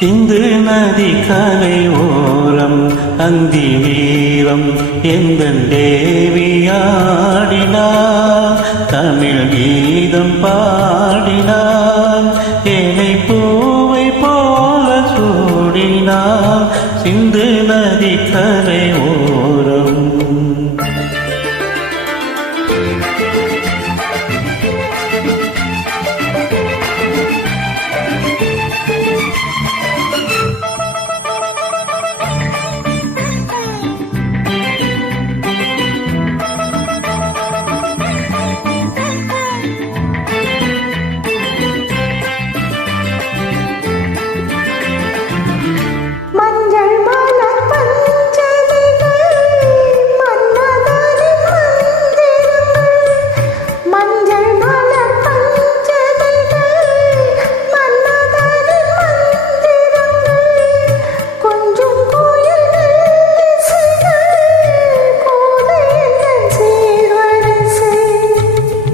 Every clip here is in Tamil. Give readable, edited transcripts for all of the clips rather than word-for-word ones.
சிந்து நதி கரை ஓரம் அந்தி வீரம் எந்தன் தேவியாடினார் தமிழ் கீதம் பாடினார் ஏனை பூவை போல சூடினார் சிந்து நதி கரை ஓரம்.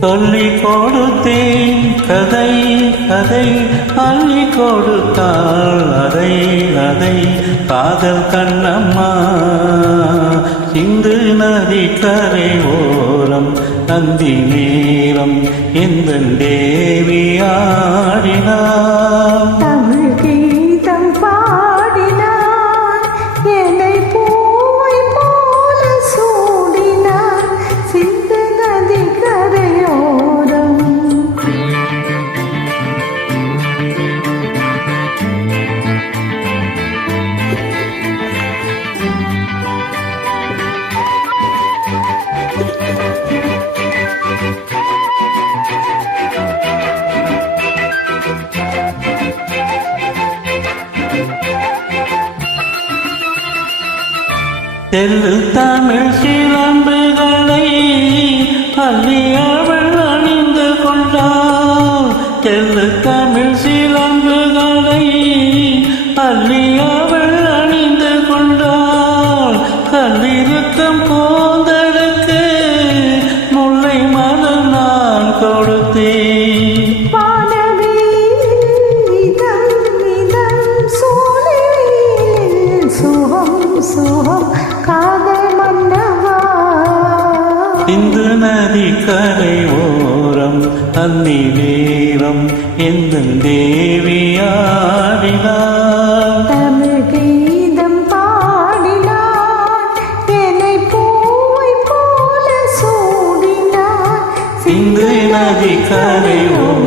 சொல்லிக் கொடுத்தேன் கதை கதை அள்ளி கொடுத்தாள் அதை அதை காதல் கண்ணம்மா சிந்து நதி கரை ஓரம் நந்தி நேரம் எந்தன் தேவியாடினார் தமிழ் கீதம் பாடினார் என்னை பூவை போல சூடினார் சிந்து நதி கரையோரம். தெல்லு தமிழ் சிலம்புகளை அள்ளி அவள் அணிந்து கொண்டாள் தெல்லு தமிழ் சிலம்புகளை அள்ளி அவள் அணிந்து கொண்டாள் கல்லிருக்கம் போந்தடுக்கு முல்லை மலர் நான் கொடுத்தேன் சிந்து நதி கரை ஓரம் அந்தி வீரம் எந்தன் தேவியாடினார் தமிழ் கீதம் பாடினார் என்னை பூவை போல சூடினார் சிந்து நதி கரை ஓரம்